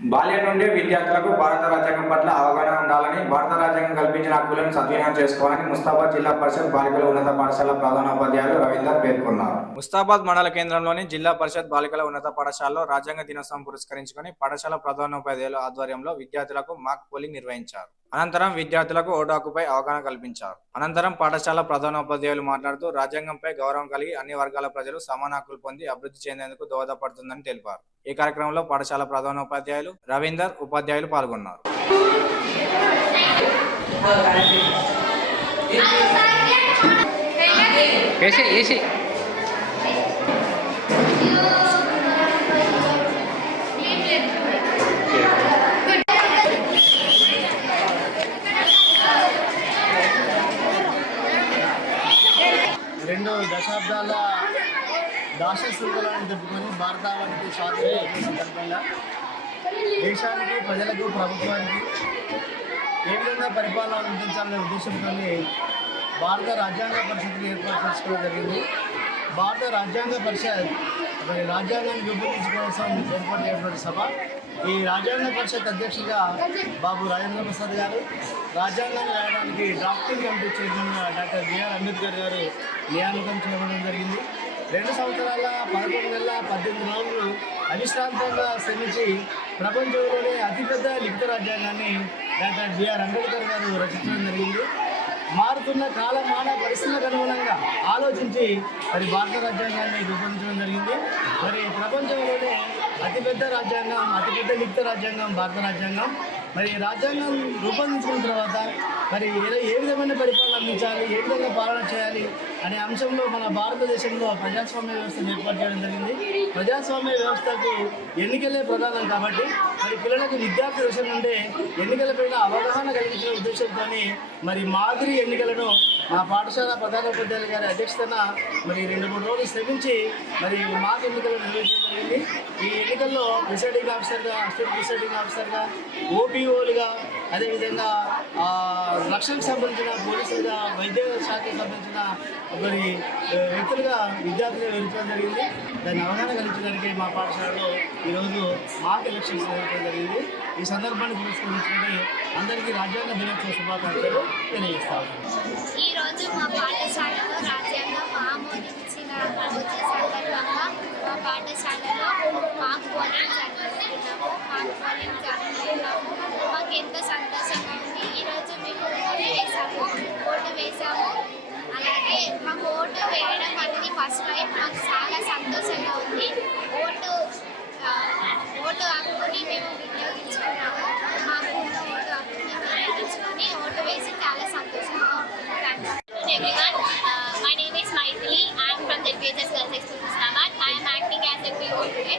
బాల్యం నుండి విద్యార్థులకు భారత రాజ్యాంగం పట్ల అవగాహన ఉండాలని, భారత రాజ్యాంగం కల్పించిన హక్కులను సద్వినియోగం చేసుకోవాలని ముస్తాబాద్ జిల్లా పరిషత్ బాలికల ఉన్నత పాఠశాల ప్రధానోపాధ్యాయులు రవీందర్ పేర్కొన్నారు. ముస్తాబాద్ మండల కేంద్రంలోని జిల్లా పరిషత్ బాలికల ఉన్నత పాఠశాలలో రాజ్యాంగ దినోత్సవం పురస్కరించుకొని పాఠశాల ప్రధానోపాధ్యాయుల ఆధ్వర్యంలో విద్యార్థులకు మాక్ పోలింగ్ నిర్వహించారు. అనంతరం విద్యార్థులకు ఓటు హక్కుపై అవగాహన కల్పించారు. అనంతరం పాఠశాల ప్రధానోపాధ్యాయులు మాట్లాడుతూ రాజ్యాంగంపై గౌరవం కలిగి అన్ని వర్గాల ప్రజలు సమాన హక్కులు పొంది అభివృద్ధి చెందేందుకు దోహదపడుతుందని తెలిపారు. ఈ కార్యక్రమంలో పాఠశాల ప్రధానోపాధ్యాయులు రవీందర్, ఉపాధ్యాయులు పాల్గొన్నారు. రెండు దశాబ్దాల దాశశృంఖలను జరుపుకొని భారతావనికి స్వాతంత్ర్యం సందర్భంగా దేశానికి, ప్రజలకు, ప్రభుత్వానికి ఏ విధంగా పరిపాలన అందించాలనే ఉద్దేశంతో భారత రాజ్యాంగ పరిషత్ని ఏర్పాటు చేసుకోవడం జరిగింది. భారత రాజ్యాంగ పరిషత్ రాజ్యాంగాన్ని రూపొందించడం కోసం ఏర్పాటు చేయబడిన సభ. ఈ రాజ్యాంగ పరిషత్ అధ్యక్షుడిగా బాబు రాజేంద్ర ప్రసాద్ గారు, రాజ్యాంగాన్ని రాయడానికి drafting committee chairman doctor B R Ambedkar గారు నియామకం చేయడం జరిగింది. 2 సంవత్సరాల 11 నెలల 18 రోజులు అవిశ్రాంతంగా శ్రమించి ప్రపంచంలోనే అతిపెద్ద లిఖిత రాజ్యాంగాన్ని డాక్టర్ బిఆర్ అంబేద్కర్ గారు రచించడం జరిగింది. మారుతున్న కాలమాన పరిస్థితులకు అనుగుణంగా ఆలోచించి మరి భారత రాజ్యాంగాన్ని రూపొందించడం జరిగింది. మరి ప్రపంచంలోనే అతిపెద్ద రాజ్యాంగం, అతిపెద్ద లిఖిత రాజ్యాంగం భారత రాజ్యాంగం. మరి రాజ్యాంగం రూపొందించుకున్న తర్వాత మరి ఏ విధమైన పరిపాలన అందించాలి, ఏ విధంగా పాలన చేయాలి అనే అంశంలో మన భారతదేశంలో ప్రజాస్వామ్య వ్యవస్థను ఏర్పాటు చేయడం జరిగింది. ప్రజాస్వామ్య వ్యవస్థకు ఎన్నికలే ప్రధానం కాబట్టి మరి పిల్లలకు విద్యార్థి దశ నుండే ఎన్నికలపైన అవగాహన కలిగించిన ఉద్దేశంతో మరి మాదిరి ఎన్నికలను మా పాఠశాల ప్రధానోపాధ్యాయులు గారి అధ్యక్షతన మరి 2-3 రోజులు శ్రమించి మరి మాకు ఎన్నికలు నిర్వహించడం జరిగింది. ఈ ఎన్నికల్లో ప్రిసైడింగ్ ఆఫీసర్గా, అసిస్టెంట్ ప్రిసైడింగ్ ఆఫీసర్గా, ఓపీఓలుగా, అదేవిధంగా రక్షణకు సంబంధించిన పోలీసులుగా, వైద్య శాఖకు సంబంధించిన మరి వ్యక్తులుగా విద్యార్థులు ఎన్నికడం జరిగింది. దాన్ని అవగాహన కలిగించడానికి మా పాఠశాలలో ఈరోజు మాక్ ఎలక్షన్స్ నిర్వహించడం జరిగింది. ఈ సందర్భాన్ని పురస్కరించుకొని అందరికీ రాజ్యాంగ దినోత్సవ శుభాకాంక్షలు తెలియజేస్తా ఉన్నాను. ఈరోజు మా పాఠశాలలో రాజ్యాంగం ఆమోదించిన రోజు సందర్భంగా మా పాఠశాలలో మాక్ పోలింగ్ జరుపుతున్నాము. మాకు ఎంతో సంతోషంగా ఉంది. ఈరోజు మేము ఓటు వేసాము. అలాగే మాకు ఓటు వేయడం అనేది ఫస్ట్ టైం. మాకు చాలా సంతోషంగా ఉంది. ఓటు హక్కుని మేము వినియోగించుకున్నాము. మాకు ఉన్న ఓటు హక్కుని వినియోగించుకొని ఓటు వేసి చాలా సంతోషంగా ఉంది. My name is Maithili. I am from the Girls High School, Islamabad. I am acting as a PO today.